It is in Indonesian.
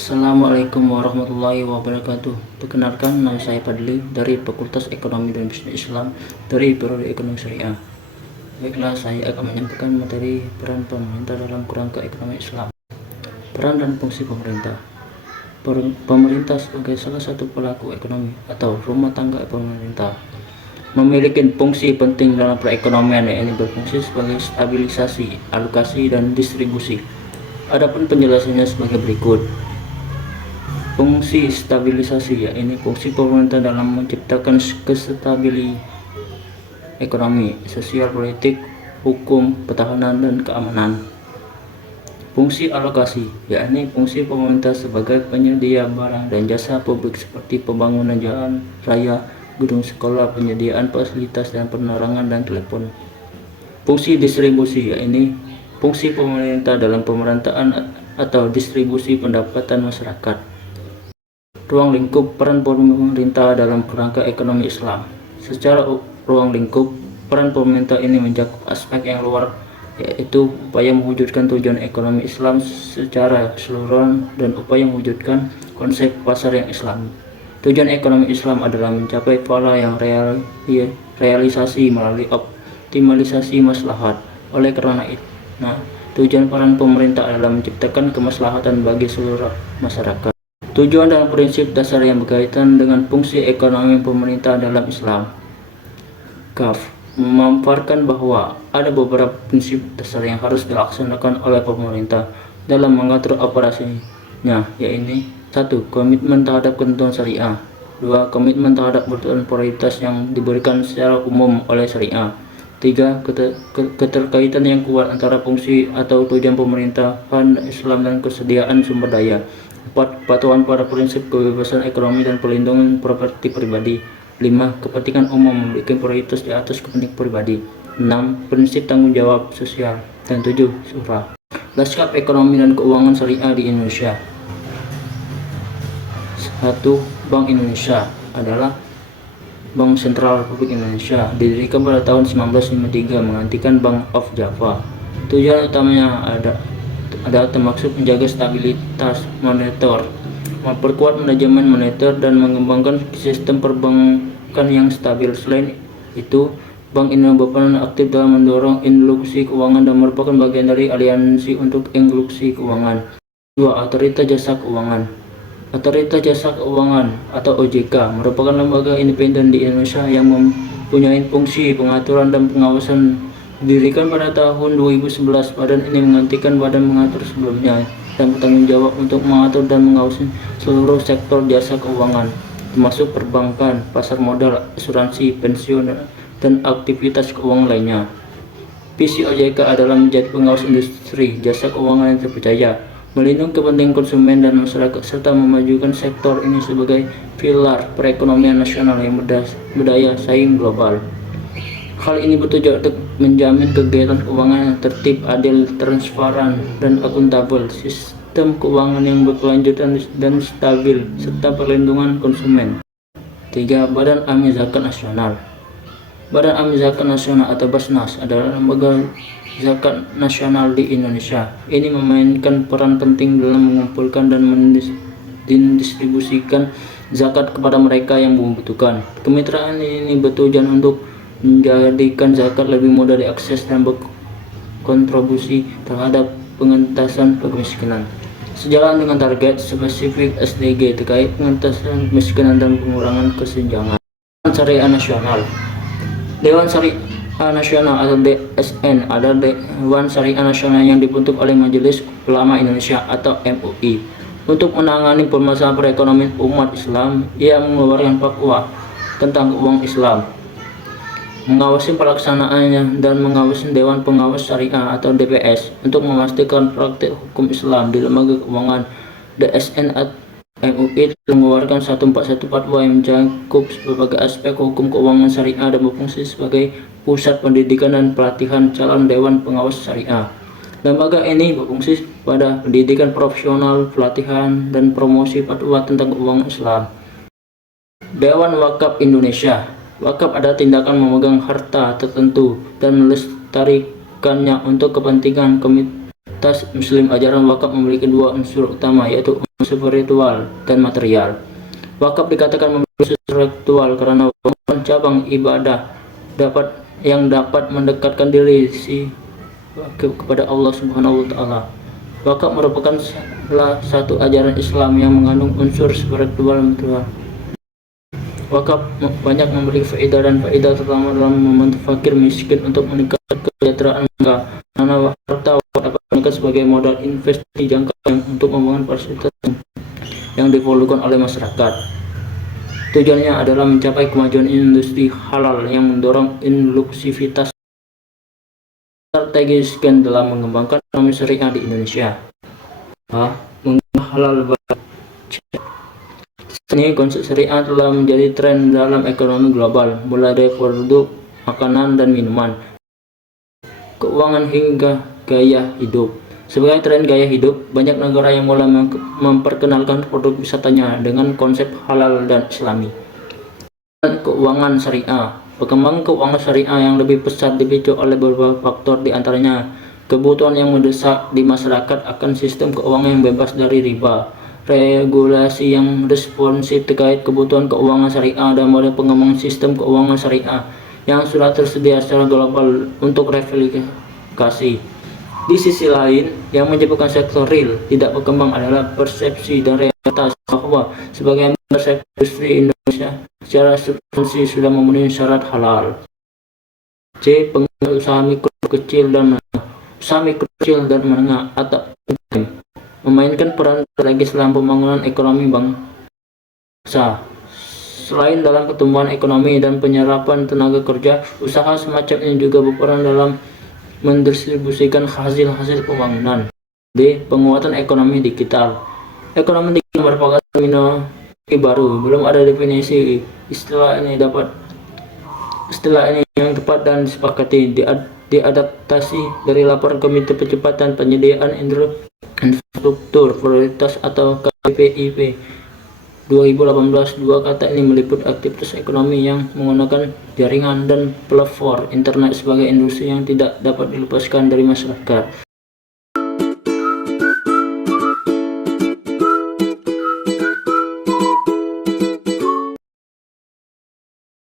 Assalamualaikum warahmatullahi wabarakatuh. Perkenalkan, nama saya Fadli dari Fakultas Ekonomi dan Bisnis Islam dari Prodi Ekonomi Syariah. Baiklah, saya akan menyampaikan materi peran pemerintah dalam kerangka ekonomi Islam. Peran dan fungsi pemerintah. Pemerintah sebagai salah satu pelaku ekonomi atau rumah tangga pemerintah memiliki fungsi penting dalam perekonomian, yaitu berfungsi sebagai stabilisasi, alokasi, dan distribusi. Adapun penjelasannya sebagai berikut. Fungsi stabilisasi, yaitu fungsi pemerintah dalam menciptakan kestabilan ekonomi, sosial, politik, hukum, pertahanan, dan keamanan. Fungsi alokasi, yakni fungsi pemerintah sebagai penyedia barang dan jasa publik seperti pembangunan jalan raya, gedung sekolah, penyediaan fasilitas dan penerangan dan telepon. Fungsi distribusi, yakni fungsi pemerintah dalam pemerataan atau distribusi pendapatan masyarakat. Ruang lingkup peran pemerintah dalam kerangka ekonomi Islam. Secara ruang lingkup, peran pemerintah ini mencakup aspek yang luar, yaitu upaya mewujudkan tujuan ekonomi Islam secara keseluruhan dan upaya mewujudkan konsep pasar yang Islami. Tujuan ekonomi Islam adalah mencapai pola yang realisasi melalui optimalisasi maslahat. Oleh karena itu, tujuan peran pemerintah adalah menciptakan kemaslahatan bagi seluruh masyarakat. Tujuan dan prinsip dasar yang berkaitan dengan fungsi ekonomi pemerintah dalam Islam. KAF memaparkan bahwa ada beberapa prinsip dasar yang harus dilaksanakan oleh pemerintah dalam mengatur operasinya, yaitu 1. Komitmen terhadap ketentuan syariah. 2. Komitmen terhadap kebutuhan prioritas yang diberikan secara umum oleh syariah. 3. Keterkaitan yang kuat antara fungsi atau tujuan pemerintahan Islam dan kesediaan sumber daya. 4. Kepatuhan pada prinsip kebebasan ekonomi dan perlindungan properti pribadi. 5. Kepentingan umum memiliki prioritas di atas kepentingan pribadi. 6. Prinsip tanggung jawab sosial. Dan 7. Syura. Lanskap ekonomi dan keuangan syariah di Indonesia. 1. Bank Indonesia adalah Bank Sentral Republik Indonesia, didirikan pada tahun 1953 menggantikan Bank of Java. Tujuan utamanya adalah termaksud menjaga stabilitas moneter, memperkuat manajemen moneter, dan mengembangkan sistem perbankan yang stabil. Selain itu, bank ini berperan aktif dalam mendorong inklusi keuangan dan merupakan bagian dari aliansi untuk inklusi keuangan. 2. Otoritas Jasa Keuangan. Otoritas Jasa Keuangan atau OJK merupakan lembaga independen di Indonesia yang mempunyai fungsi pengaturan dan pengawasan. Didirikan pada tahun 2011, badan ini menggantikan badan mengatur sebelumnya dan bertanggung jawab untuk mengatur dan mengawasi seluruh sektor jasa keuangan, termasuk perbankan, pasar modal, asuransi, pensiun, dan aktivitas keuangan lainnya. Visi OJK adalah menjadi pengawas industri jasa keuangan yang terpercaya, melindungi kepentingan konsumen dan masyarakat, serta memajukan sektor ini sebagai pilar perekonomian nasional yang berdaya saing global. Hal ini bertujuan untuk menjamin kegiatan keuangan yang tertib, adil, transparan, dan akuntabel, sistem keuangan yang berkelanjutan dan stabil, serta perlindungan konsumen. 3. Badan Amil Zakat Nasional. Badan Amil Zakat Nasional atau Basnas adalah lembaga zakat nasional di Indonesia. Ini memainkan peran penting dalam mengumpulkan dan mendistribusikan zakat kepada mereka yang membutuhkan. Kemitraan ini bertujuan untuk menjadikan zakat lebih mudah diakses dan berkontribusi terhadap pengentasan kemiskinan. Sejalan dengan target spesifik SDG terkait pengentasan kemiskinan dan pengurangan kesenjangan. Dewan Syariah Nasional. Dewan Syariah Nasional atau DSN adalah Dewan Syariah Nasional yang dibentuk oleh Majelis Ulama Indonesia atau MUI untuk menangani permasalahan perekonomian umat Islam. Ia mengeluarkan fatwa tentang keuangan Islam, mengawasi pelaksanaannya, dan mengawasi Dewan Pengawas Syariah atau DPS untuk memastikan praktik hukum Islam di lembaga keuangan. DSN MUI mengeluarkan 141 fatwa yang mencakup berbagai aspek hukum keuangan syariah dan berfungsi sebagai pusat pendidikan dan pelatihan calon Dewan Pengawas Syariah. Lembaga ini berfungsi pada pendidikan profesional, pelatihan, dan promosi fatwa tentang keuangan Islam. Dewan Wakaf Indonesia. Wakaf adalah tindakan memegang harta tertentu dan melestarikannya untuk kepentingan mayoritas Muslim, ajaran wakaf memiliki dua unsur utama, yaitu unsur spiritual dan material. Wakaf dikatakan memiliki unsur spiritual karena merupakan cabang ibadah yang dapat mendekatkan diri kepada Allah Subhanahu wa Ta'ala. Wakaf merupakan salah satu ajaran Islam yang mengandung unsur spiritual dan material. Wakaf banyak memberi faedah terutama dalam membantu fakir miskin untuk meningkatkan kesejahteraan mereka, karena harta dapat digunakan sebagai modal investasi jangka panjang untuk membangun fasilitas yang diperlukan oleh masyarakat. Tujuannya adalah mencapai kemajuan industri halal yang mendorong inklusivitas strategis dalam mengembangkan ekonomi syariah di Indonesia. Halal ini konsep syariah telah menjadi tren dalam ekonomi global, mulai dari produk makanan dan minuman, keuangan hingga gaya hidup. Sebagai tren gaya hidup, banyak negara yang mulai memperkenalkan produk wisatanya dengan konsep halal dan islami. Dan keuangan syariah. Perkembangan keuangan syariah yang lebih pesat dipicu oleh beberapa faktor, diantaranya kebutuhan yang mendesak di masyarakat akan sistem keuangan yang bebas dari riba, regulasi yang responsif terkait kebutuhan keuangan syariah, dan model pengembangan sistem keuangan syariah yang sudah tersedia secara global untuk replikasi. Di sisi lain, yang menyebabkan sektor real tidak berkembang adalah persepsi dan realitas bahwa sebagian besar industri Indonesia secara substansi sudah memenuhi syarat halal. C. Pengusaha usaha mikro kecil dan menengah. Usaha mikro kecil dan menengah atau UMKM memainkan peran strategis dalam pembangunan ekonomi bangsa. Selain dalam pertumbuhan ekonomi dan penyerapan tenaga kerja, usaha semacam ini juga berperan dalam mendistribusikan hasil pembangunan. D. Penguatan ekonomi digital. Ekonomi digital merupakan terminologi baru, belum ada definisi istilah ini yang tepat dan disepakati, diadaptasi dari laporan Komite Percepatan Penyediaan Infrastruktur Prioritas atau KPIP 2018. Dua kata ini meliput aktivitas ekonomi yang menggunakan jaringan dan platform internet sebagai industri yang tidak dapat dilepaskan dari masyarakat.